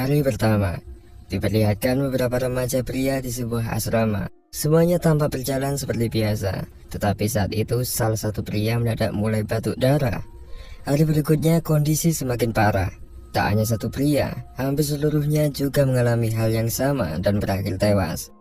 Hari pertama, diperlihatkan beberapa remaja pria di sebuah asrama. Semuanya tampak berjalan seperti biasa, tetapi saat itu salah satu pria mendadak mulai batuk darah. Hari berikutnya kondisi semakin parah. Tak hanya satu pria, hampir seluruhnya juga mengalami hal yang sama dan berakhir tewas.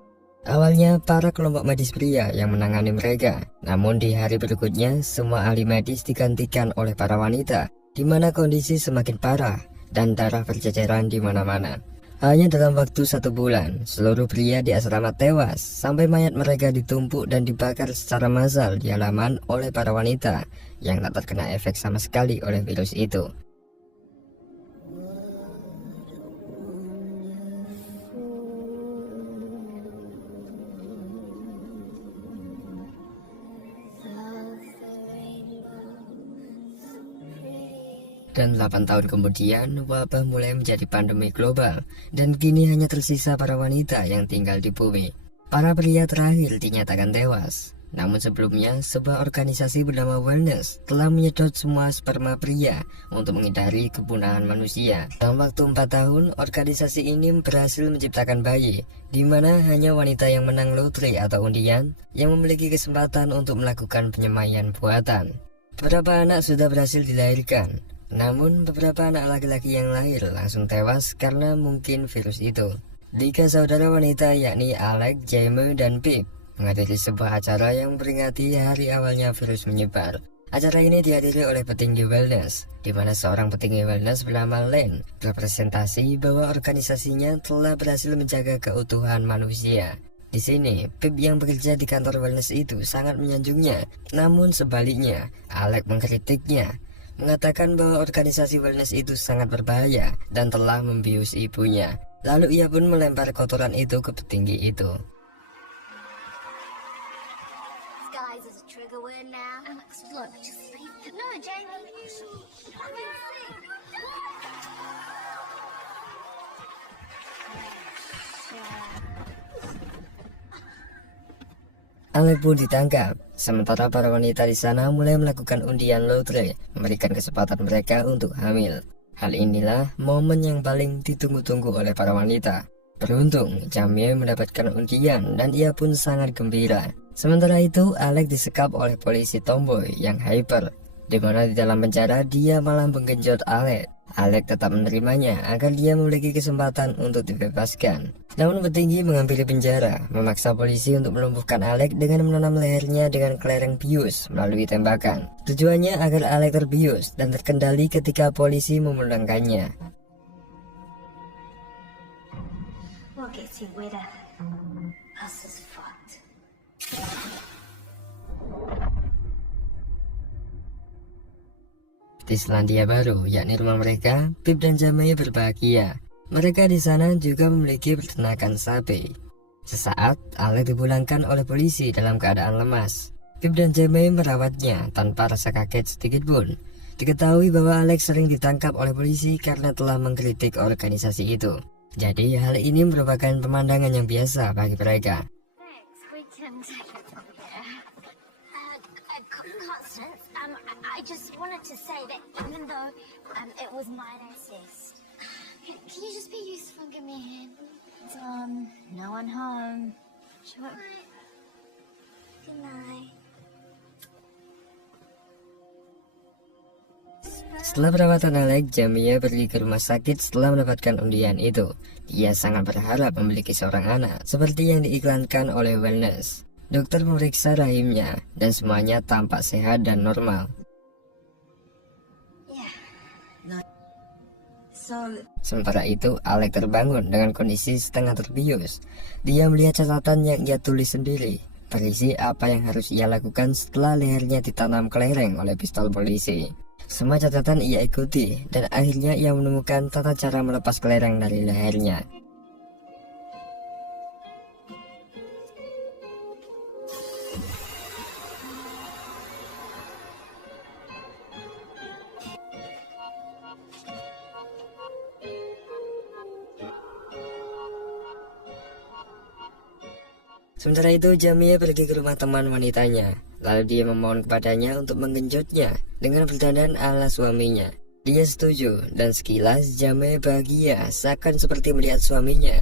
Awalnya para kelompok medis pria yang menangani mereka, namun di hari berikutnya semua ahli medis digantikan oleh para wanita, di mana kondisi semakin parah dan darah berceceran di mana-mana. Hanya dalam waktu 1 bulan, seluruh pria di asrama tewas sampai mayat mereka ditumpuk dan dibakar secara massal di halaman oleh para wanita yang tak terkena efek sama sekali oleh virus itu. Dan 8 tahun kemudian, wabah mulai menjadi pandemi global, dan kini hanya tersisa para wanita yang tinggal di bumi. Para pria terakhir dinyatakan tewas. Namun sebelumnya, sebuah organisasi bernama Wellness telah menyedot semua sperma pria untuk menghindari kepunahan manusia. Dalam waktu 4 tahun, organisasi ini berhasil menciptakan bayi, di mana hanya wanita yang menang lotre atau undian yang memiliki kesempatan untuk melakukan penyemaian buatan. Beberapa anak sudah berhasil dilahirkan. Namun beberapa anak laki-laki yang lahir langsung tewas karena mungkin virus itu. 3 saudara wanita yakni Alex, Jamie, dan Pip menghadiri sebuah acara yang memperingati hari awalnya virus menyebar. Acara ini dihadiri oleh petinggi wellness, di mana seorang petinggi wellness bernama Len berpresentasi bahwa organisasinya telah berhasil menjaga keutuhan manusia. Di sini, Pip yang bekerja di kantor wellness itu sangat menyanjungnya, namun sebaliknya, Alex mengkritiknya, mengatakan bahwa organisasi wellness itu sangat berbahaya dan telah membius ibunya. Lalu ia pun melempar kotoran itu ke petinggi itu. Alex pun ditangkap, sementara para wanita di sana mulai melakukan undian lotre, memberikan kesempatan mereka untuk hamil. Hal inilah momen yang paling ditunggu-tunggu oleh para wanita. Beruntung, Jamie mendapatkan undian dan ia pun sangat gembira. Sementara itu, Alex disekap oleh polisi tomboy yang hyper, di mana di dalam penjara dia malah menggenjot Alex. Alex tetap menerimanya agar dia memiliki kesempatan untuk dibebaskan. Namun petinggi mengambil penjara, memaksa polisi untuk melumpuhkan Alex dengan menanam lehernya dengan kelereng bius melalui tembakan. Tujuannya agar Alex terbius dan terkendali ketika polisi memulangkannya. Di Selandia Baru, yakni rumah mereka, Pip dan Jamie berbahagia. Mereka di sana juga memiliki peternakan sapi. Sesaat, Alex dipulangkan oleh polisi dalam keadaan lemas. Pip dan Jamie merawatnya tanpa rasa kaget sedikit pun. Diketahui bahwa Alex sering ditangkap oleh polisi karena telah mengkritik organisasi itu. Jadi hal ini merupakan pemandangan yang biasa bagi mereka. I just wanted to say that even though it was my assist, can you just be useful and give me a hand? No one home. Sure. Good night. Setelah perawatan Alex, Jamie pergi ke rumah sakit setelah mendapatkan undian itu. Dia sangat berharap memiliki seorang anak, seperti yang diiklankan oleh Wellness. Dokter memeriksa rahimnya, dan semuanya tampak sehat dan normal. Sementara itu, Alex terbangun dengan kondisi setengah terbius. Dia melihat catatan yang ia tulis sendiri, berisi apa yang harus ia lakukan setelah lehernya ditanam kelereng oleh pistol polisi. Semua catatan ia ikuti, dan akhirnya ia menemukan tata cara melepas kelereng dari lehernya. Sementara itu, Jamie pergi ke rumah teman wanitanya. Lalu dia memohon kepadanya untuk menggenjotnya dengan berdandan ala suaminya. Dia setuju dan sekilas Jamie bahagia seakan seperti melihat suaminya.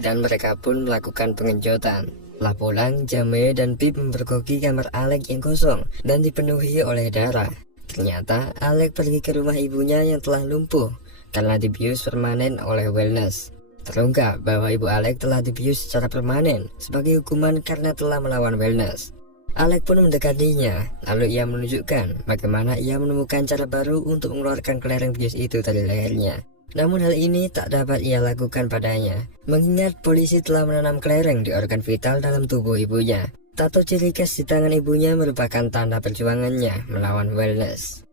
Dan mereka pun melakukan pengenjotan. Setelah pulang, Jamie dan Pip mempergoki kamar Alec yang kosong dan dipenuhi oleh darah. Ternyata Alec pergi ke rumah ibunya yang telah lumpuh karena dibius permanen oleh Wellness. Terungkap bahwa ibu Alec telah dibius secara permanen sebagai hukuman karena telah melawan Wellness. Alec pun mendekatinya, lalu ia menunjukkan bagaimana ia menemukan cara baru untuk mengeluarkan kelereng bius itu dari lehernya. Namun hal ini tak dapat ia lakukan padanya, mengingat polisi telah menanam kelereng di organ vital dalam tubuh ibunya. Tato ciri khas di tangan ibunya merupakan tanda perjuangannya melawan Wellness.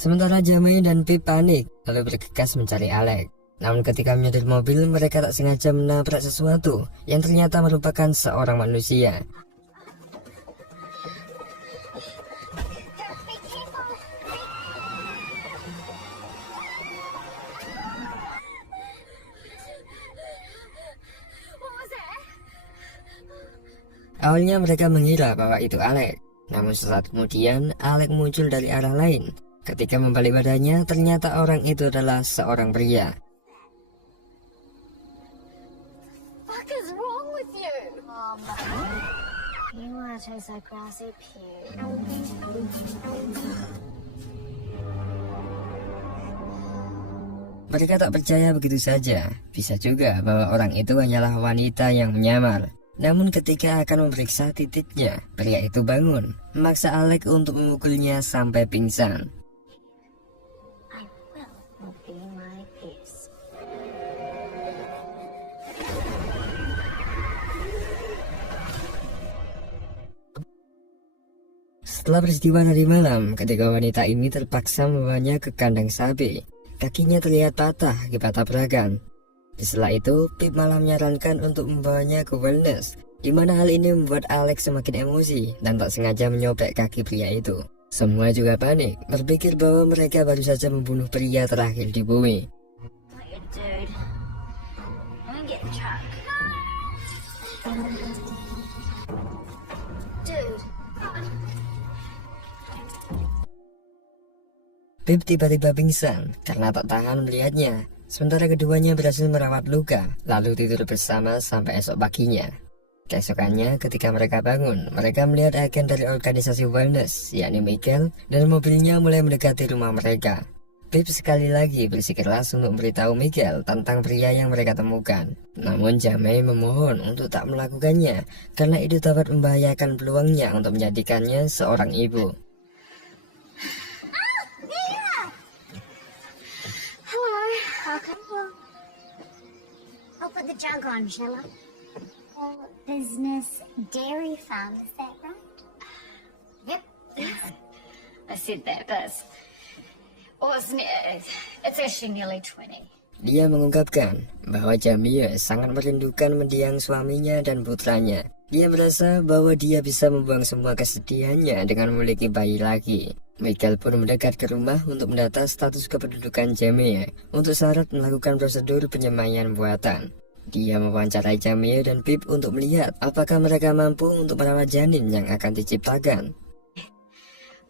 Sementara Jamie dan Pip panik, lalu bergegas mencari Alec. Namun ketika menyetir mobil, mereka tak sengaja menabrak sesuatu yang ternyata merupakan seorang manusia. Awalnya mereka mengira bahwa itu Alec. Namun sesaat kemudian, Alec muncul dari arah lain. Ketika membalik badannya, ternyata orang itu adalah seorang pria. What is wrong with you? You want to taste like grassy pig? Mereka tak percaya begitu saja. Bisa juga bahwa orang itu hanyalah wanita yang menyamar. Namun ketika akan memeriksa titiknya, pria itu bangun, memaksa Alec untuk memukulnya sampai pingsan. I will be my peace. Setelah peristiwa tadi malam, ketika wanita ini terpaksa membawanya ke kandang sapi, kakinya terlihat patah akibat tabrakan. Setelah itu, Pip malah menyarankan untuk membawanya ke Wellness, di mana hal ini membuat Alex semakin emosi dan tak sengaja menyobek kaki pria itu. Semua juga panik, berpikir bahwa mereka baru saja membunuh pria terakhir di bumi. Dude, I'm gonna get Chuck. Dude. Pip tiba-tiba pingsan karena tak tahan melihatnya. Sementara keduanya berhasil merawat luka, lalu tidur bersama sampai esok paginya. Keesokannya ketika mereka bangun, mereka melihat agen dari organisasi Wellness, yakni Michael, dan mobilnya mulai mendekati rumah mereka. Pip sekali lagi bersikeras untuk memberitahu Michael tentang pria yang mereka temukan. Namun Jamie memohon untuk tak melakukannya, karena itu dapat membahayakan peluangnya untuk menjadikannya seorang ibu. Hello. Okay. Well, I'll put the jug on, shall I? Business dairy farm, is that right? Yep. I said that, but it's actually nearly 20. Dia mengungkapkan bahwa Jamie sangat merindukan mendiang suaminya dan putranya. Dia merasa bahwa dia bisa membuang semua kesedihannya dengan memiliki bayi lagi. Michael pun mendekat ke rumah untuk mendata status kependudukan Jamie untuk syarat melakukan prosedur penyemaian buatan. Dia mewawancarai Jamie dan Pip untuk melihat apakah mereka mampu untuk merawat janin yang akan diciptakan.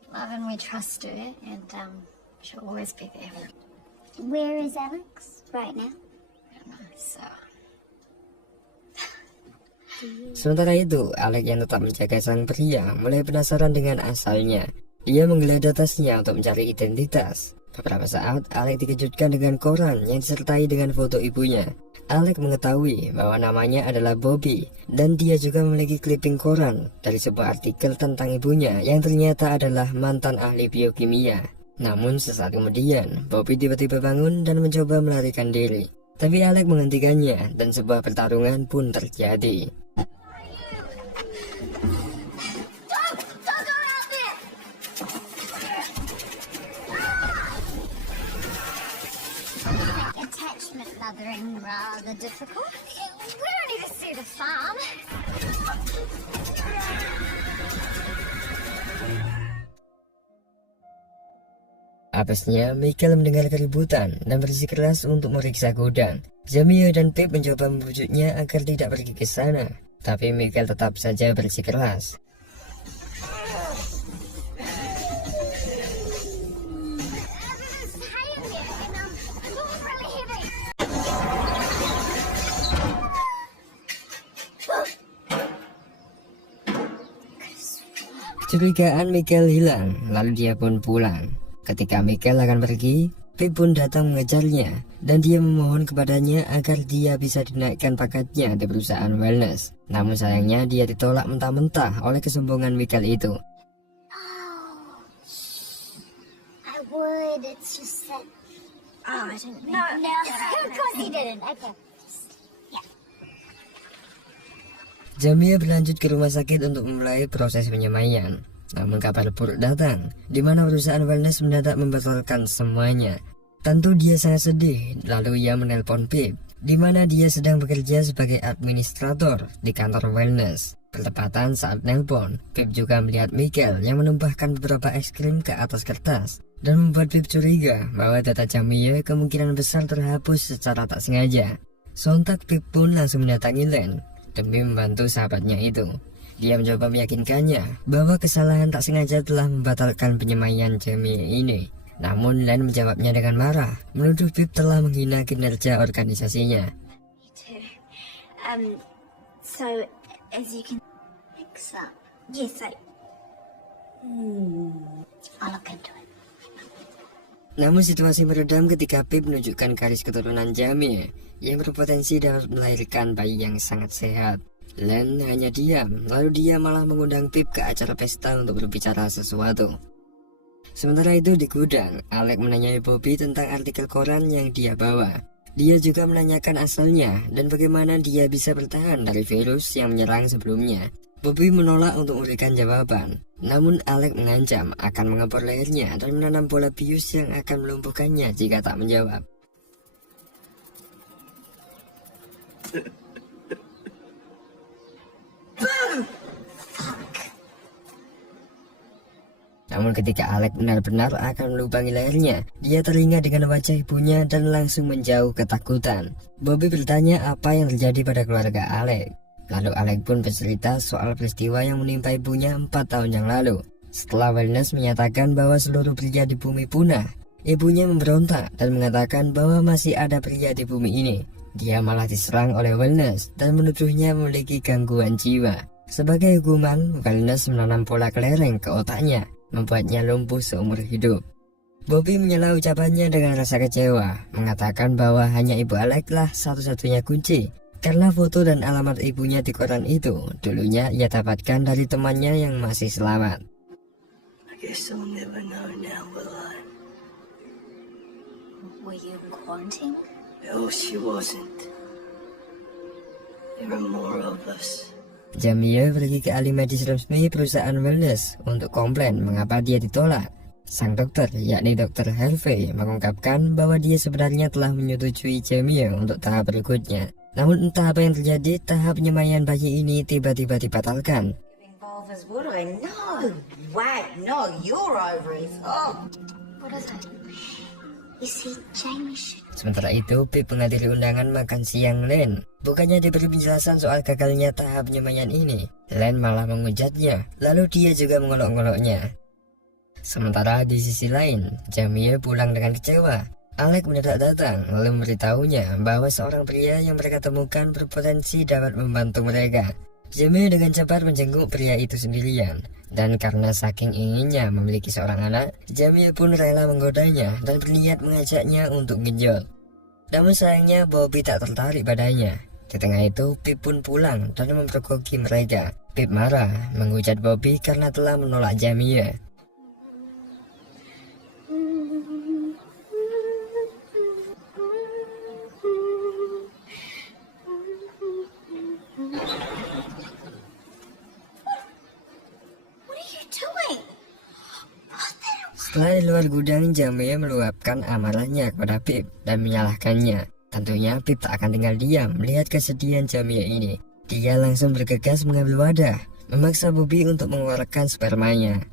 Love and we trust her, and she'll always be there. Where is Alex right now? I don't know, so. Sementara itu, Alec yang tetap menjaga sang pria mulai penasaran dengan asalnya. Dia menggeledah tasnya untuk mencari identitas. Beberapa saat, Alec dikejutkan dengan koran yang disertai dengan foto ibunya. Alec mengetahui bahwa namanya adalah Bobby, dan dia juga memiliki clipping koran dari sebuah artikel tentang ibunya yang ternyata adalah mantan ahli biokimia. Namun sesaat kemudian, Bobby tiba-tiba bangun dan mencoba melarikan diri. Tapi Alec menghentikannya dan sebuah pertarungan pun terjadi. Attachment mothering rather difficult. We don't need to see the farm. Apesnya, Michael mendengar keributan dan bersikeras untuk meriksa gudang. Jamie dan Pip mencoba membujuknya agar tidak pergi ke sana, tapi Michael tetap saja bersikeras. Kecurigaan Michael hilang, lalu dia pun pulang. Ketika Michael akan pergi, Pip pun datang mengejarnya, dan dia memohon kepadanya agar dia bisa dinaikkan pangkatnya di perusahaan wellness. Namun sayangnya dia ditolak mentah-mentah oleh kesombongan Michael itu. Oh, I would. It's just that. Oh, I don't know. No, of course he didn't. Okay. Yeah. Jamie berlanjut ke rumah sakit untuk memulai proses penyemaian. Namun kabar buruk datang, di mana perusahaan wellness mendadak membatalkan semuanya. Tentu dia sangat sedih, lalu ia menelpon Pip, di mana dia sedang bekerja sebagai administrator di kantor wellness. Bertepatan saat nelpon, Pip juga melihat Michael yang menumpahkan beberapa es krim ke atas kertas, dan membuat Pip curiga bahwa data Jamie kemungkinan besar terhapus secara tak sengaja. Sontak Pip pun langsung mendatangi Len demi membantu sahabatnya itu. Dia mencoba meyakinkannya bahwa kesalahan tak sengaja telah membatalkan penyemaian Jamie ini. Namun Len menjawabnya dengan marah, menuduh Pip telah menghina kinerja organisasinya. So as you can fix up. Yes, I'll look into it. Namun situasi meredam ketika Pip menunjukkan garis keturunan Jamie yang berpotensi dapat melahirkan bayi yang sangat sehat. Len hanya diam, lalu dia malah mengundang Pip ke acara pesta untuk berbicara sesuatu. Sementara itu di gudang, Alec menanyai Bobby tentang artikel koran yang dia bawa. Dia juga menanyakan asalnya dan bagaimana dia bisa bertahan dari virus yang menyerang sebelumnya. Bobby menolak untuk memberikan jawaban, namun Alec mengancam akan mengepor lehernya dan menanam bola bius yang akan melumpuhkannya jika tak menjawab. Namun ketika Alec benar-benar akan melubangi lehernya, dia teringat dengan wajah ibunya dan langsung menjauh ketakutan. Bobby bertanya apa yang terjadi pada keluarga Alec. Lalu Alec pun bercerita soal peristiwa yang menimpa ibunya 4 tahun yang lalu. Setelah wellness menyatakan bahwa seluruh pria di bumi punah, ibunya memberontak dan mengatakan bahwa masih ada pria di bumi ini. Dia malah diserang oleh wellness dan menuduhnya memiliki gangguan jiwa. Sebagai hukuman, wellness menanam pola kelereng ke otaknya, membuatnya lumpuh seumur hidup. Bobby menyela ucapannya dengan rasa kecewa, mengatakan bahwa hanya ibu Alec lah satu-satunya kunci, karena foto dan alamat ibunya di koran itu dulunya ia dapatkan dari temannya yang masih selamat. I guess I'll never know now, will I? Were you in quarantine? No, she wasn't. There are more of us. Jamie pergi ke ahli medis resmi perusahaan wellness untuk komplain mengapa dia ditolak. Sang dokter, yakni Dr. Harvey, mengungkapkan bahwa dia sebenarnya telah menyetujui Jamie untuk tahap berikutnya. Namun entah apa yang terjadi, tahap penyemaian bayi ini tiba-tiba dibatalkan. Vulvas, would I? No, wag, no, your ovaries. Oh. What is it? You see, Jamie should. Sementara itu, Pip menghadiri undangan makan siang Len. Bukannya diberi penjelasan soal gagalnya tahap penyemaian ini, Len malah menghujatnya, lalu dia juga mengolok-oloknya. Sementara di sisi lain, Jamie pulang dengan kecewa. Alec mendadak datang lalu memberitahunya bahwa seorang pria yang mereka temukan berpotensi dapat membantu mereka. Jamie dengan cepat menjenguk pria itu sendirian, dan karena saking inginnya memiliki seorang anak, Jamie pun rela menggodanya dan berniat mengajaknya untuk genjot. Namun sayangnya Bobby tak tertarik padanya. Di tengah itu, Pip pun pulang dan mempergoki mereka. Pip marah menghujat Bobby karena telah menolak Jamie. Setelah di luar gudang, Jamie meluapkan amarahnya kepada Pip dan menyalahkannya. Tentunya Pip tak akan tinggal diam melihat kesedihan Jamie ini. Dia langsung bergegas mengambil wadah, memaksa Bobby untuk mengeluarkan spermanya.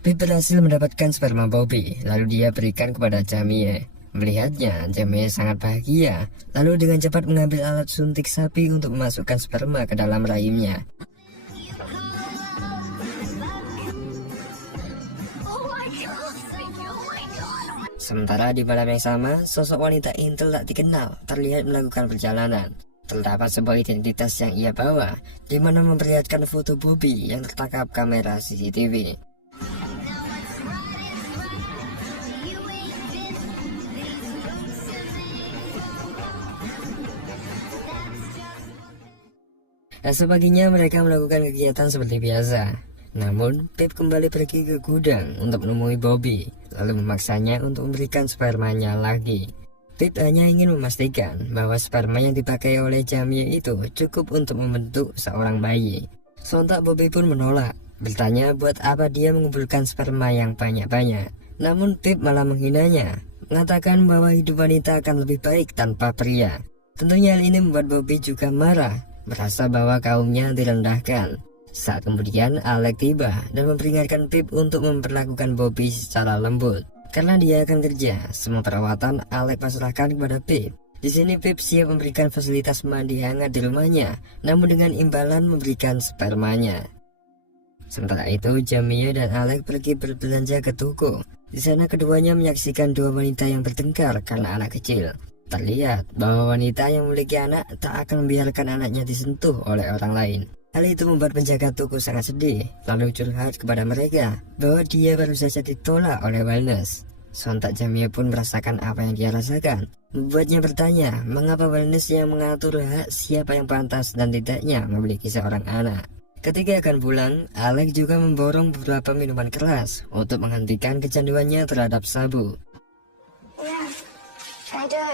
Pip berhasil mendapatkan sperma Bobby, lalu dia berikan kepada Jamie. Melihatnya, Jamie sangat bahagia, lalu dengan cepat mengambil alat suntik sapi untuk memasukkan sperma ke dalam rahimnya. Sementara di malam yang sama, sosok wanita intel tak dikenal terlihat melakukan perjalanan. Terdapat sebuah identitas yang ia bawa, di mana memperlihatkan foto Bobby yang tertangkap kamera CCTV. Esok paginya mereka melakukan kegiatan seperti biasa. Namun, Pip kembali pergi ke gudang untuk menemui Bobby, lalu memaksanya untuk memberikan spermanya lagi. Pip hanya ingin memastikan bahwa sperma yang dipakai oleh Jamie itu cukup untuk membentuk seorang bayi. Sontak Bobby pun menolak, bertanya buat apa dia mengumpulkan sperma yang banyak-banyak. Namun Pip malah menghinanya, mengatakan bahwa hidup wanita akan lebih baik tanpa pria. Tentunya hal ini membuat Bobby juga marah, merasa bahwa kaumnya direndahkan. Saat kemudian Alec tiba dan memperingatkan Pip untuk memperlakukan Bobby secara lembut. Karena dia akan kerja, semua perawatan Alec pasrahkan kepada Pip. Di sini Pip siap memberikan fasilitas mandi hangat di rumahnya, namun dengan imbalan memberikan spermanya. Sementara itu, Jamie dan Alec pergi berbelanja ke toko. Di sana keduanya menyaksikan dua wanita yang bertengkar karena anak kecil. Terlihat bahwa wanita yang memiliki anak tak akan membiarkan anaknya disentuh oleh orang lain. Hal itu membuat penjaga toko sangat sedih, lalu curhat kepada mereka bahwa dia baru saja ditolak oleh Wellness. Sontak Jamie pun merasakan apa yang dia rasakan, membuatnya bertanya mengapa Wellness yang mengatur hak siapa yang pantas dan tidaknya memiliki seorang anak. Ketika akan pulang, Alec juga memborong beberapa minuman keras untuk menghentikan kecanduannya terhadap sabu. Yeah, I do.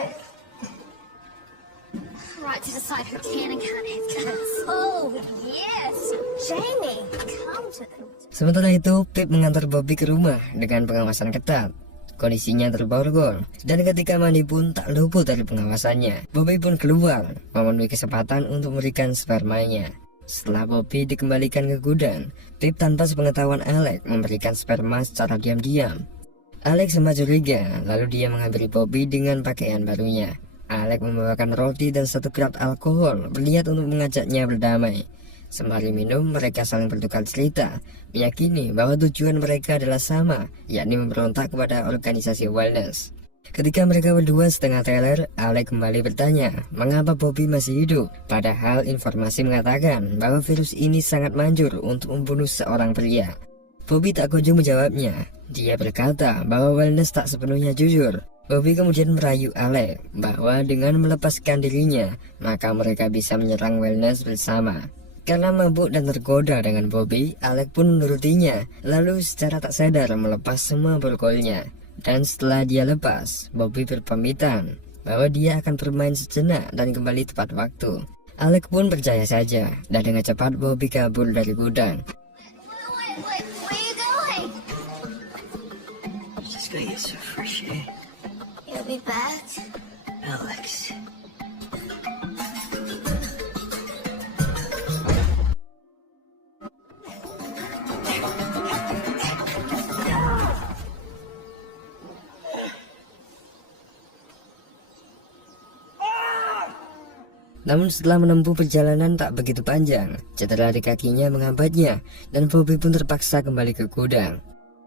Right to decide who can and can't have kids. Oh, yes. Jamie, come to them. Sementara itu, Pip mengantar Bobby ke rumah dengan pengawasan ketat. Kondisinya terborgol, dan ketika mandi pun tak luput dari pengawasannya. Bobby pun keluar, memenuhi kesempatan untuk memberikan spermanya. Setelah Bobby dikembalikan ke gudang, Pip tanpa sepengetahuan Alec memberikan sperma secara diam-diam. Alec sempat curiga, lalu dia menghampiri Bobby dengan pakaian barunya. Alec membawakan roti dan satu kerat alkohol, berniat untuk mengajaknya berdamai. Sembari minum, mereka saling bertukar cerita, meyakini bahwa tujuan mereka adalah sama, yakni memberontak kepada organisasi Wellness. Ketika mereka berdua setengah teler, Alec kembali bertanya mengapa Bobby masih hidup, padahal informasi mengatakan bahwa virus ini sangat manjur untuk membunuh seorang pria. Bobby tak kunjung menjawabnya. Dia berkata bahwa Wellness tak sepenuhnya jujur. Bobby kemudian merayu Alec bahwa dengan melepaskan dirinya, maka mereka bisa menyerang Wellness bersama. Karena mabuk dan tergoda dengan Bobby, Alec pun menurutinya, lalu secara tak sadar melepas semua borgolnya. Dan setelah dia lepas, Bobby berpamitan bahwa dia akan bermain sejenak dan kembali tepat waktu. Alec pun percaya saja, dan dengan cepat Bobby kabur dari gudang. Wait, where are you going? Just gonna get some fresh air. You'll be back. Alex. Namun setelah menempuh perjalanan tak begitu panjang, cedera di kakinya menghambatnya dan Bobby pun terpaksa kembali ke gudang.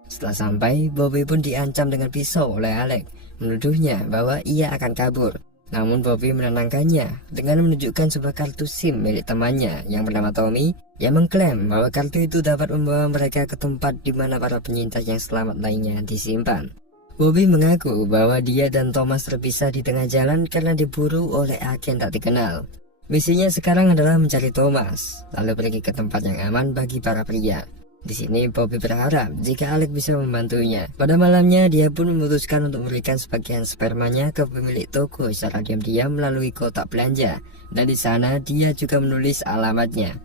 Setelah sampai, Bobby pun diancam dengan pisau oleh Alec, menuduhnya bahwa ia akan kabur. Namun Bobby menenangkannya dengan menunjukkan sebuah kartu SIM milik temannya yang bernama Tommy yang mengklaim bahwa kartu itu dapat membawa mereka ke tempat di mana para penyintas yang selamat lainnya disimpan. Bobby mengaku bahwa dia dan Thomas terpisah di tengah jalan karena diburu oleh agen tak dikenal. Misinya sekarang adalah mencari Thomas, lalu pergi ke tempat yang aman bagi para pria. Di sini Bobby berharap jika Alec bisa membantunya. Pada malamnya dia pun memutuskan untuk memberikan sebagian spermanya ke pemilik toko secara diam-diam melalui kotak belanja. Dan di sana dia juga menulis alamatnya.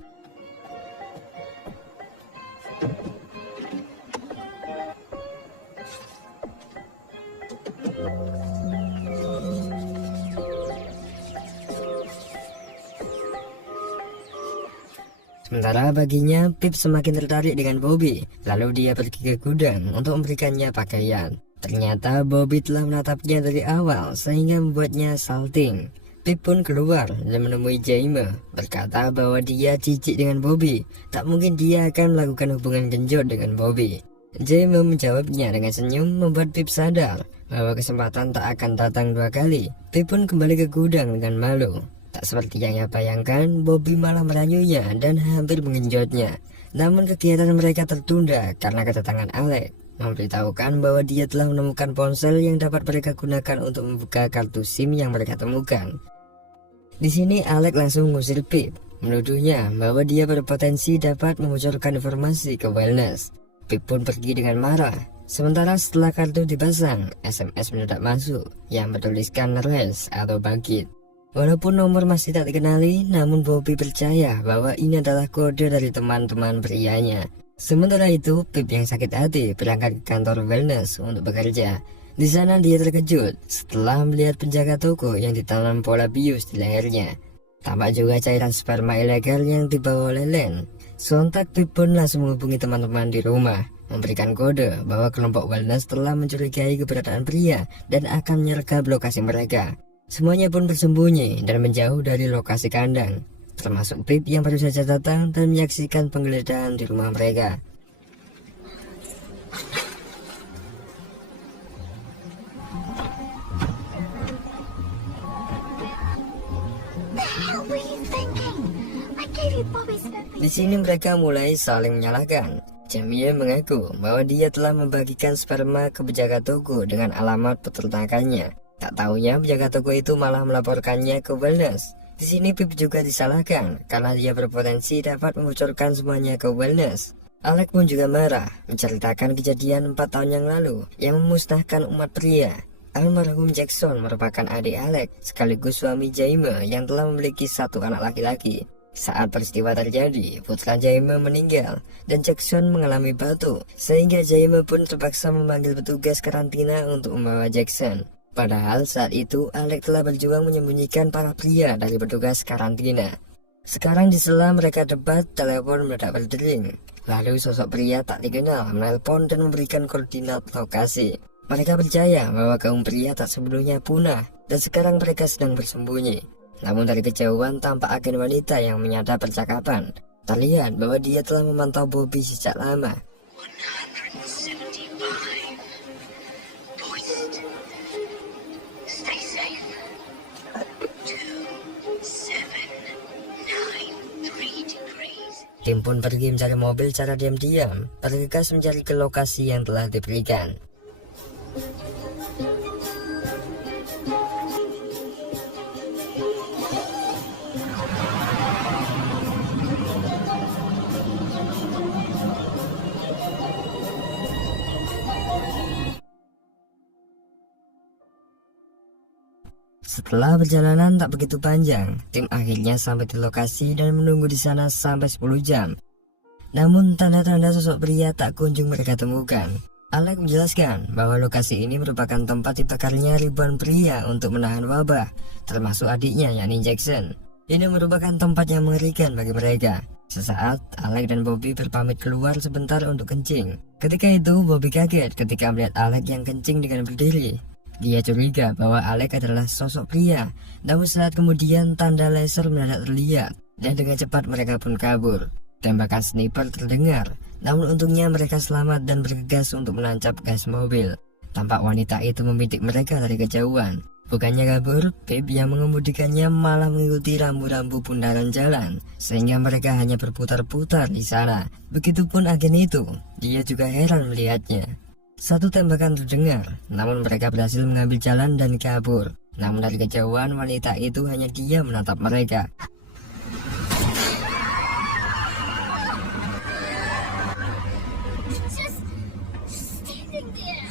Sementara baginya, Pip semakin tertarik dengan Bobby. Lalu dia pergi ke gudang untuk memberikannya pakaian. Ternyata Bobby telah menatapnya dari awal sehingga membuatnya salting. Pip pun keluar dan menemui Jaime, berkata bahwa dia jijik dengan Bobby. Tak mungkin dia akan melakukan hubungan genjot dengan Bobby. Jaime menjawabnya dengan senyum, membuat Pip sadar bahwa kesempatan tak akan datang dua kali. Pip pun kembali ke gudang dengan malu. Tak seperti yang ia bayangkan, Bobby malah merayunya dan hampir mengenjotnya. Namun kegiatan mereka tertunda karena kedatangan Alec, memberitahukan bahwa dia telah menemukan ponsel yang dapat mereka gunakan untuk membuka kartu SIM yang mereka temukan. Di sini Alec langsung mengusir Pip, menuduhnya bahwa dia berpotensi dapat membocorkan informasi ke Wellness. Pip pun pergi dengan marah. Sementara setelah kartu dipasang, SMS mendadak masuk yang bertuliskan Res atau Bangkit. Walaupun nomor masih tak dikenali, namun Bobby percaya bahwa ini adalah kode dari teman-teman prianya. Sementara itu, Pip yang sakit hati berangkat ke kantor Wellness untuk bekerja. Di sana dia terkejut setelah melihat penjaga toko yang ditanam pola bius di lehernya. Tampak juga cairan sperma ilegal yang dibawa oleh Len. Sontak Pip pun langsung menghubungi teman-teman di rumah, memberikan kode bahwa kelompok Wellness telah mencurigai keberadaan pria dan akan menyergap lokasi mereka. Semuanya pun bersembunyi dan menjauh dari lokasi kandang, termasuk Pip yang baru saja datang dan menyaksikan penggeledahan di rumah mereka. Di sini mereka mulai saling menyalahkan. Jamie mengaku bahwa dia telah membagikan sperma ke penjaga toko dengan alamat peternakannya. Tak tahunya penjaga toko itu malah melaporkannya ke Wellness. Di sini Pip juga disalahkan karena dia berpotensi dapat membocorkan semuanya ke Wellness. Alec pun juga marah menceritakan kejadian 4 tahun yang lalu yang memusnahkan umat pria. Almarhum Jackson merupakan adik Alec sekaligus suami Jaime yang telah memiliki 1 anak laki-laki. Saat peristiwa terjadi, putra Jaime meninggal dan Jackson mengalami batuk, sehingga Jaime pun terpaksa memanggil petugas karantina untuk membawa Jackson. Padahal saat itu Alec telah berjuang menyembunyikan para pria dari petugas karantina. Sekarang di sela mereka debat, telepon mendadak berdering. Lalu sosok pria tak dikenal menelpon dan memberikan koordinat lokasi. Mereka percaya bahwa kaum pria tak sepenuhnya punah dan sekarang mereka sedang bersembunyi. Namun dari kejauhan tampak agen wanita yang menyadap percakapan. Terlihat bahwa dia telah memantau Bobby sejak lama. 175. Moist. Stay safe. 2793 degrees. Tim pun pergi mencari mobil secara diam-diam, bergegas mencari ke lokasi yang telah diberikan. Setelah perjalanan tak begitu panjang, tim akhirnya sampai di lokasi dan menunggu di sana sampai 10 jam. Namun tanda-tanda sosok pria tak kunjung mereka temukan. Alec menjelaskan bahwa lokasi ini merupakan tempat dibakarnya ribuan pria untuk menahan wabah, termasuk adiknya yakni Jackson. Ini merupakan tempat yang mengerikan bagi mereka. Sesaat, Alec dan Bobby berpamit keluar sebentar untuk kencing. Ketika itu, Bobby kaget ketika melihat Alec yang kencing dengan berdiri. Dia curiga bahwa Alec adalah sosok pria, namun saat kemudian tanda laser mendadak terlihat, dan dengan cepat mereka pun kabur. Tembakan sniper terdengar, namun untungnya mereka selamat dan bergegas untuk menancap gas mobil. Tampak wanita itu membidik mereka dari kejauhan. Bukannya kabur, Pip yang mengemudikannya malah mengikuti rambu-rambu bundaran jalan, sehingga mereka hanya berputar-putar di sana. Begitupun agen itu, dia juga heran melihatnya. Satu tembakan terdengar, namun mereka berhasil mengambil jalan dan kabur. Namun dari kejauhan wanita itu hanya diam menatap mereka. Just standing there.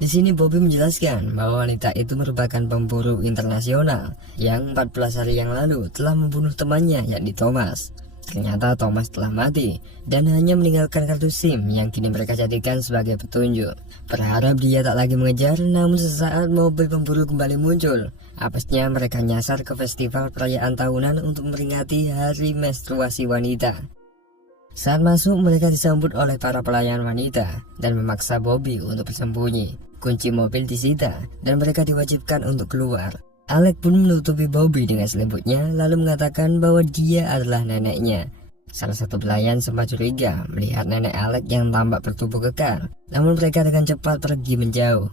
Di sini Bobby menjelaskan bahwa wanita itu merupakan pemburu internasional yang 14 hari yang lalu telah membunuh temannya yakni Thomas. Ternyata Thomas telah mati dan hanya meninggalkan kartu SIM yang kini mereka jadikan sebagai petunjuk. Berharap dia tak lagi mengejar, namun sesaat mobil pemburu kembali muncul. Apesnya mereka nyasar ke festival perayaan tahunan untuk memperingati hari menstruasi wanita. Saat masuk, mereka disambut oleh para pelayan wanita dan memaksa Bobby untuk bersembunyi. Kunci mobil disita dan mereka diwajibkan untuk keluar. Alec pun menutupi Bobby dengan selimutnya lalu mengatakan bahwa dia adalah neneknya. Salah satu pelayan sempat curiga melihat nenek Alec yang tampak bertubuh kekar, namun mereka dengan cepat pergi menjauh.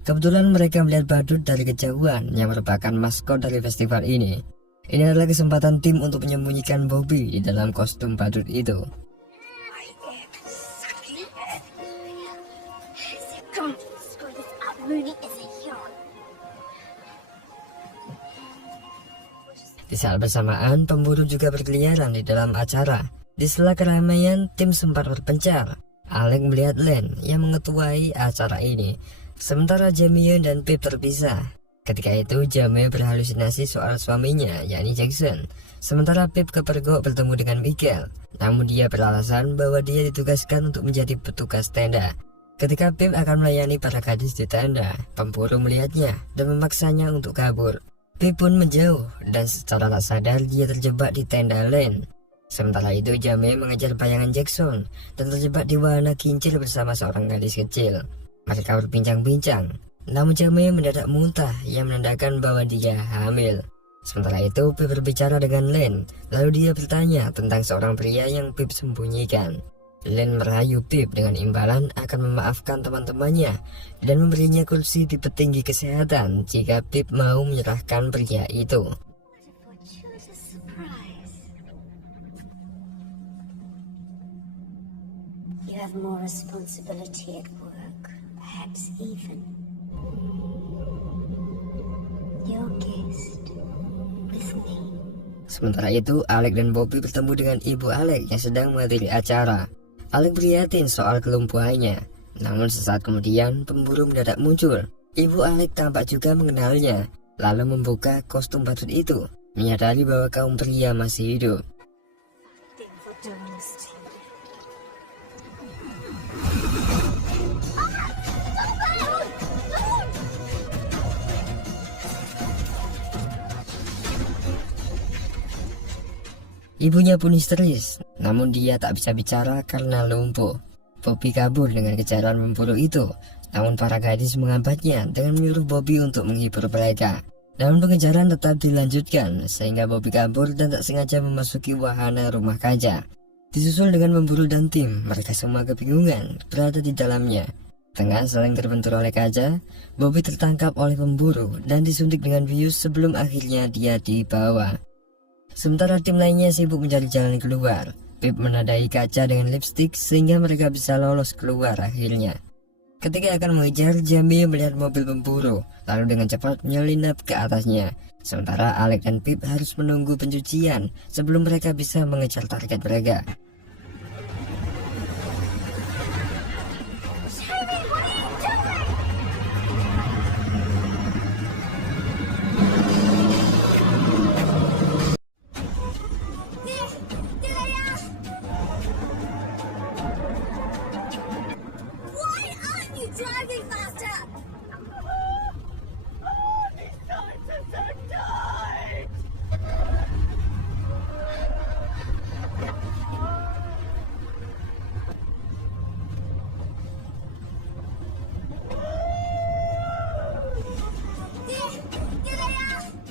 Kebetulan mereka melihat badut dari kejauhan yang merupakan maskot dari festival ini. Ini adalah kesempatan tim untuk menyembunyikan Bobby di dalam kostum badut itu. Come on, screw this up. Mooney is a hero. Di saat bersamaan, pemburu juga berkeliaran di dalam acara. Di sela keramaian, tim sempat berpencar. Alec melihat Len yang mengetuai acara ini, sementara Jamie dan Pip terpisah. Ketika itu, Jamie berhalusinasi soal suaminya, yakni Jackson. Sementara Pip kepergok bertemu dengan Michael, namun dia beralasan bahwa dia ditugaskan untuk menjadi petugas tenda. Ketika Pip akan melayani para gadis di tenda, pemburu melihatnya dan memaksanya untuk kabur. Pip pun menjauh dan secara tak sadar dia terjebak di tenda Len. Sementara itu Jamie mengejar bayangan Jackson dan terjebak di wahana kincir bersama seorang gadis kecil. Mereka berbincang-bincang, namun Jamie mendadak muntah yang menandakan bahwa dia hamil. Sementara itu Pip berbicara dengan Len, lalu dia bertanya tentang seorang pria yang Pip sembunyikan. Len merayu Pip dengan imbalan akan memaafkan teman-temannya dan memberinya kursi di petinggi kesehatan jika Pip mau menyerahkan pria itu. Fortuitous surprise. You have more responsibility at work, perhaps even. Your guest with me. Sementara itu Alec dan Bobby bertemu dengan ibu Alec yang sedang menghadiri acara. Alec prihatin soal kelumpuhannya, namun sesaat kemudian pemburu mendadak muncul. Ibu Alec tampak juga mengenalnya, lalu membuka kostum badut itu, menyadari bahwa kaum pria masih hidup. Ibunya pun histeris, namun dia tak bisa bicara karena lumpuh. Bobby kabur dengan kejaran pemburu itu, namun para gadis menghambatnya dengan menyuruh Bobby untuk menghibur mereka. Namun pengejaran tetap dilanjutkan, sehingga Bobby kabur dan tak sengaja memasuki wahana rumah kaca. Disusul dengan pemburu dan tim, mereka semua kebingungan berada di dalamnya. Tengah saling terbentur oleh kaca, Bobby tertangkap oleh pemburu dan disuntik dengan bius sebelum akhirnya dia dibawa. Sementara tim lainnya sibuk mencari jalan keluar. Pip menandai kaca dengan lipstik sehingga mereka bisa lolos keluar akhirnya. Ketika akan mengejar, Jamie melihat mobil pemburu, lalu dengan cepat menyelinap ke atasnya. Sementara Alec dan Pip harus menunggu pencucian sebelum mereka bisa mengejar target mereka. Driving faster!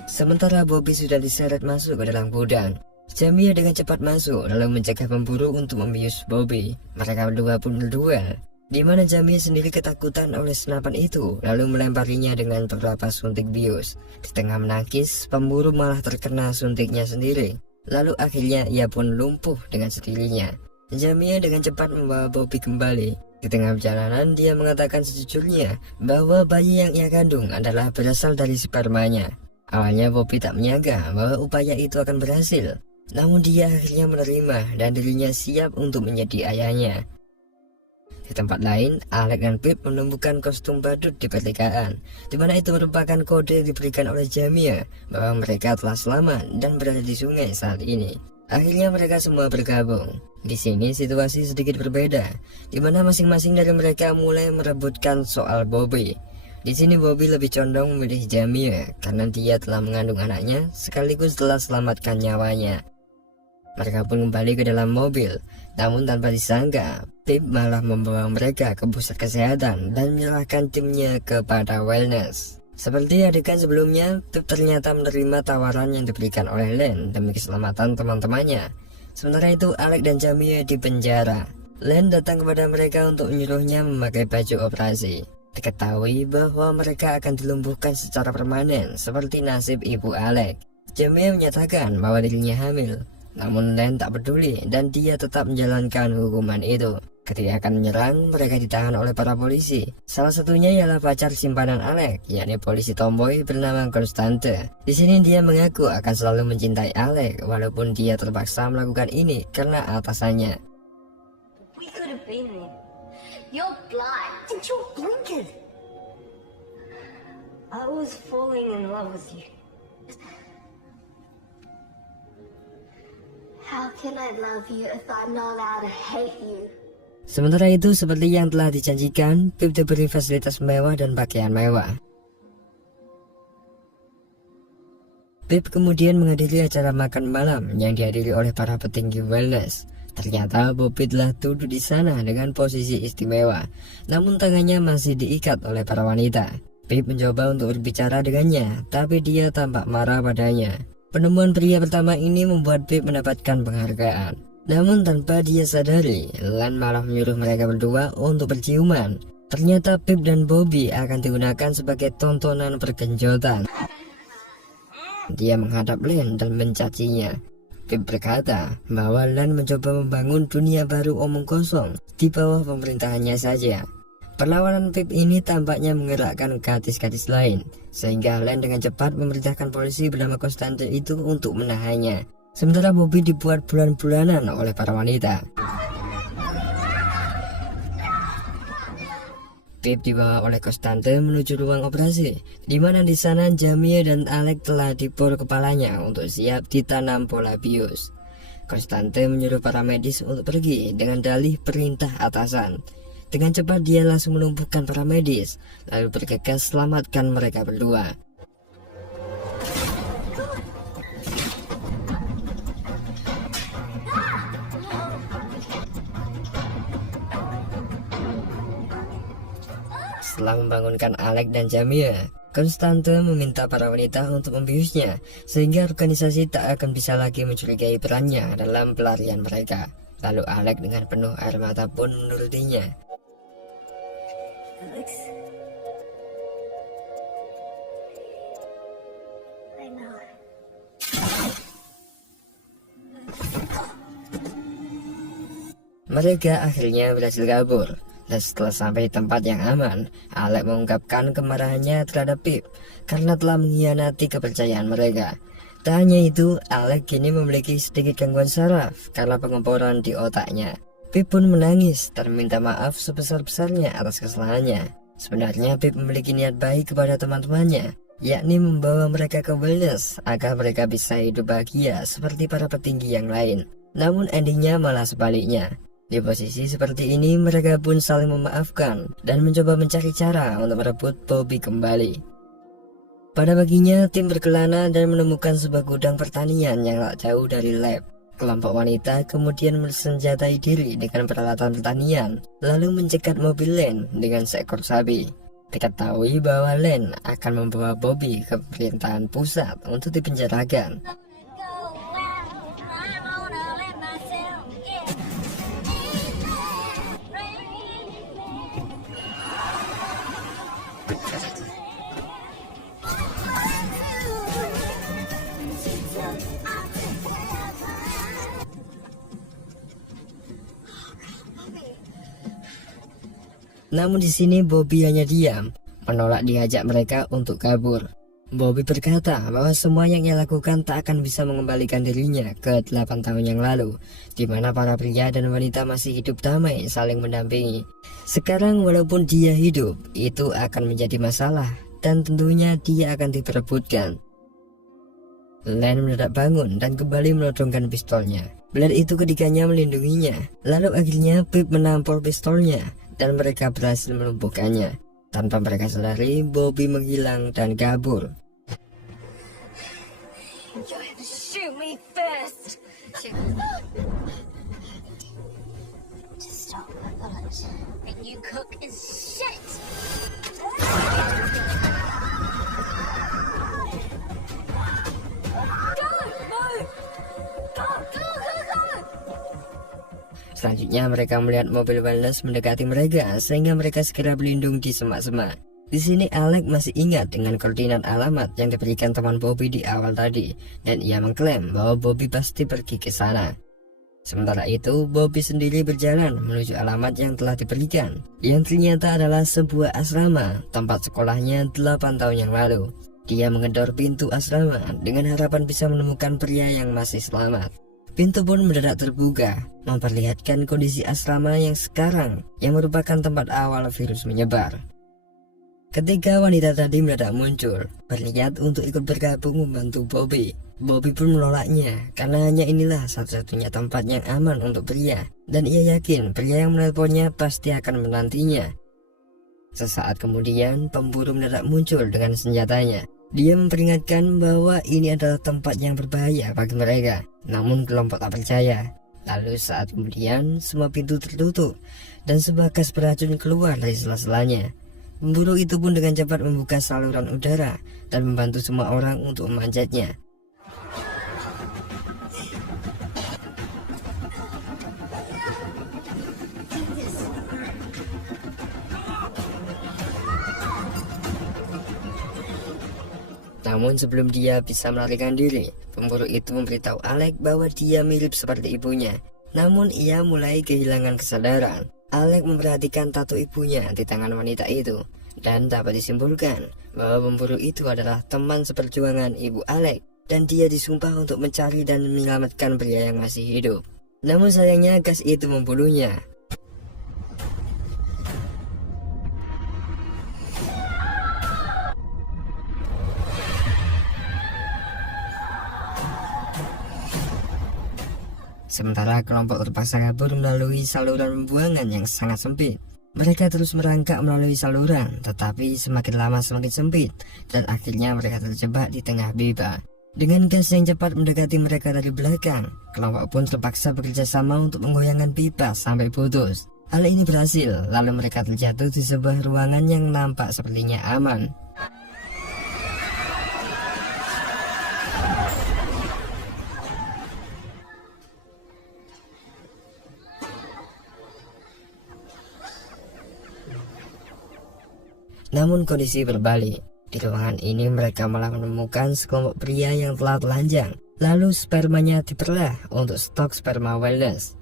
Sementara Bobby sudah diseret masuk ke dalam gudang. Jamie dengan cepat masuk lalu mencegah pemburu untuk membius Bobby. Mereka berdua pun berduel, di mana Jamie sendiri ketakutan oleh senapan itu lalu melemparinya dengan beberapa suntik bius. Di tengah menangkis, pemburu malah terkena suntiknya sendiri. Lalu akhirnya ia pun lumpuh dengan sendirinya. Jamie dengan cepat membawa Bobby kembali. Di tengah perjalanan dia mengatakan sejujurnya bahwa bayi yang ia kandung adalah berasal dari spermanya. Awalnya Bobby tak menyangka bahwa upaya itu akan berhasil, namun dia akhirnya menerima dan dirinya siap untuk menjadi ayahnya. Di tempat lain, Alec dan Pip menemukan kostum badut di pertigaan, di mana itu merupakan kode yang diberikan oleh Jamie bahwa mereka telah selamat dan berada di sungai saat ini. Akhirnya mereka semua bergabung. Di sini situasi sedikit berbeda, di mana masing-masing dari mereka mulai merebutkan soal Bobby. Di sini Bobby lebih condong memilih Jamie karena dia telah mengandung anaknya sekaligus telah selamatkan nyawanya. Mereka pun kembali ke dalam mobil, namun tanpa disangka, Pip malah membawa mereka ke pusat kesehatan dan menyerahkan timnya kepada Wellness. Seperti adegan sebelumnya, Pip ternyata menerima tawaran yang diberikan oleh Len demi keselamatan teman-temannya. Sementara itu, Alec dan Jamie di penjara. Len datang kepada mereka untuk menyuruhnya memakai baju operasi. Diketahui bahwa mereka akan dilumpuhkan secara permanen seperti nasib ibu Alec. Jamie menyatakan bahwa dirinya hamil, namun Len tak peduli dan dia tetap menjalankan hukuman itu. Ketika akan menyerang, mereka ditahan oleh para polisi. Salah satunya ialah pacar simpanan Alec, yakni polisi tomboy bernama Constance. Di sini dia mengaku akan selalu mencintai Alec, walaupun dia terpaksa melakukan ini karena atasannya. We could have been there. You're blind. And you're blinkered. I was falling in love with you. How can I love you if I'm not allowed to hate you? Sementara itu, seperti yang telah dijanjikan, Pip diberi fasilitas mewah dan pakaian mewah. Pip kemudian menghadiri acara makan malam yang dihadiri oleh para petinggi Wellness. Ternyata Bobby telah duduk di sana dengan posisi istimewa, namun tangannya masih diikat oleh para wanita. Pip mencoba untuk berbicara dengannya, tapi dia tampak marah padanya. Penemuan pria pertama ini membuat Pip mendapatkan penghargaan. Namun tanpa dia sadari, Len malah menyuruh mereka berdua untuk berciuman. Ternyata Pip dan Bobby akan digunakan sebagai tontonan pergenjotan. Dia menghadap Len dan mencacinya. Pip berkata bahwa Len mencoba membangun dunia baru omong kosong di bawah pemerintahannya saja. Perlawanan Pip ini tampaknya menggerakkan gadis-gadis lain, sehingga Len dengan cepat memerintahkan polisi bernama Constance itu untuk menahannya. Sementara Bobby dibuat bulan-bulanan oleh para wanita. Pip dibawa oleh Constance menuju ruang operasi, di mana di sana Jamie dan Alec telah dibor kepalanya untuk siap ditanam pola bius. Constance menyuruh para medis untuk pergi dengan dalih perintah atasan. Dengan cepat dia langsung melumpuhkan para medis, lalu bergegas selamatkan mereka berdua. Setelah membangunkan Alec dan Jamie, Constance meminta para wanita untuk membiusnya, sehingga organisasi tak akan bisa lagi mencurigai perannya dalam pelarian mereka. Lalu Alec dengan penuh air mata pun menurutinya. Alex? I know. Mereka akhirnya berhasil kabur. Dan setelah sampai di tempat yang aman, Alec mengungkapkan kemarahannya terhadap Pip karena telah mengkhianati kepercayaan mereka. Tak hanya itu, Alec kini memiliki sedikit gangguan saraf karena pengemporan di otaknya. Pip pun menangis dan meminta maaf sebesar-besarnya atas kesalahannya. Sebenarnya Pip memiliki niat baik kepada teman-temannya, yakni membawa mereka ke Wellness agar mereka bisa hidup bahagia seperti para petinggi yang lain. Namun endingnya malah sebaliknya. Di posisi seperti ini, mereka pun saling memaafkan dan mencoba mencari cara untuk merebut Bobby kembali. Pada paginya, tim berkelana dan menemukan sebuah gudang pertanian yang tak jauh dari lab. Kelompok wanita kemudian bersenjatai diri dengan peralatan pertanian, lalu mencegat mobil Len dengan seekor sapi. Diketahui bahwa Len akan membawa Bobby ke pemerintahan pusat untuk dipenjarakan. Namun di sini Bobby hanya diam, menolak diajak mereka untuk kabur. Bobby berkata bahwa semua yang ia lakukan tak akan bisa mengembalikan dirinya ke 8 tahun yang lalu, di mana para pria dan wanita masih hidup damai saling mendampingi. Sekarang walaupun dia hidup, itu akan menjadi masalah dan tentunya dia akan diperebutkan. Len mendadak bangun dan kembali menodongkan pistolnya. Melihat itu ketiganya melindunginya. Lalu akhirnya Pip menampol pistolnya dan mereka berhasil melumpuhkannya. Tanpa mereka sadari, Bobby menghilang dan kabur. You have to shoot me first. Just stop the bullet. And you cook as shit. Selanjutnya mereka melihat mobil Wellness mendekati mereka sehingga mereka segera berlindung di semak-semak. Di sini Alec masih ingat dengan koordinat alamat yang diberikan teman Bobby di awal tadi dan ia mengklaim bahwa Bobby pasti pergi ke sana. Sementara itu Bobby sendiri berjalan menuju alamat yang telah diberikan yang ternyata adalah sebuah asrama tempat sekolahnya 8 tahun yang lalu. Dia menggedor pintu asrama dengan harapan bisa menemukan pria yang masih selamat. Pintu pun mendadak terbuka, memperlihatkan kondisi asrama yang sekarang yang merupakan tempat awal virus menyebar. Ketika wanita tadi mendadak muncul, berniat untuk ikut bergabung membantu Bobby. Bobby pun menolaknya karena hanya inilah satu-satunya tempat yang aman untuk pria, dan ia yakin pria yang menelponnya pasti akan menantinya. Sesaat kemudian, pemburu mendadak muncul dengan senjatanya. Dia memperingatkan bahwa ini adalah tempat yang berbahaya bagi mereka, namun kelompok tak percaya. Lalu saat kemudian semua pintu tertutup dan sebuah gas beracun keluar dari sela-selanya. Pemburu itu pun dengan cepat membuka saluran udara dan membantu semua orang untuk memanjatnya. Namun sebelum dia bisa melarikan diri, pemburu itu memberitahu Alec bahwa dia mirip seperti ibunya. Namun ia mulai kehilangan kesadaran. Alec memperhatikan tato ibunya di tangan wanita itu dan dapat disimpulkan bahwa pemburu itu adalah teman seperjuangan ibu Alec dan dia disumpah untuk mencari dan menyelamatkan pria yang masih hidup. Namun sayangnya gas itu membunuhnya. Sementara kelompok terpaksa kabur melalui saluran pembuangan yang sangat sempit. Mereka terus merangkak melalui saluran, tetapi semakin lama semakin sempit, dan akhirnya mereka terjebak di tengah pipa. Dengan gas yang cepat mendekati mereka dari belakang, kelompok pun terpaksa bekerja sama untuk menggoyangkan pipa sampai putus. Hal ini berhasil, lalu mereka terjatuh di sebuah ruangan yang nampak sepertinya aman. Namun kondisi berbalik. Di ruangan ini mereka malah menemukan sekelompok pria yang telah telanjang. Lalu spermanya diperlah untuk stok sperma Wellness.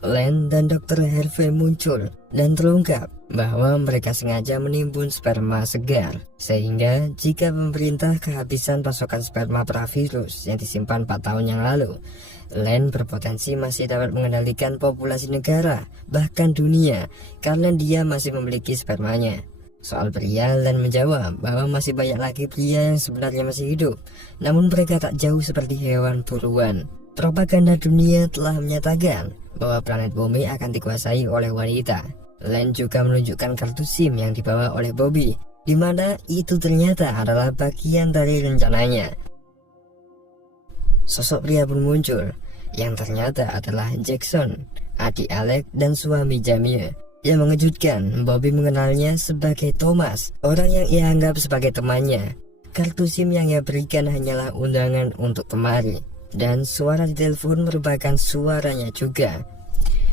Len dan Dr. Harvey muncul dan terungkap bahwa mereka sengaja menimbun sperma segar. Sehingga jika pemerintah kehabisan pasokan sperma pravirus yang disimpan 4 tahun yang lalu, Len berpotensi masih dapat mengendalikan populasi negara, bahkan dunia, karena dia masih memiliki spermanya. Soal pria, Len menjawab bahwa masih banyak lagi pria yang sebenarnya masih hidup, namun mereka tak jauh seperti hewan buruan. Propaganda dunia telah menyatakan bahwa planet bumi akan dikuasai oleh wanita. Len juga menunjukkan kartu SIM yang dibawa oleh Bobby, di mana itu ternyata adalah bagian dari rencananya. Sosok pria pun muncul, yang ternyata adalah Jackson, adik Alec dan suami Jamie. Yang mengejutkan, Bobby mengenalnya sebagai Thomas, orang yang ia anggap sebagai temannya. Kartu SIM yang ia berikan hanyalah undangan untuk kemari, dan suara di telepon merupakan suaranya juga.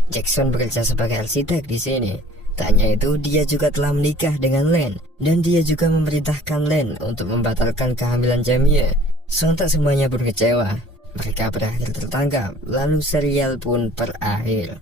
Jackson bekerja sebagai arsitek di sini. Tak hanya itu, dia juga telah menikah dengan Len, dan dia juga memerintahkan Len untuk membatalkan kehamilan Jamie. Sontak semuanya pun kecewa. Mereka berakhir tertangkap, lalu serial pun berakhir.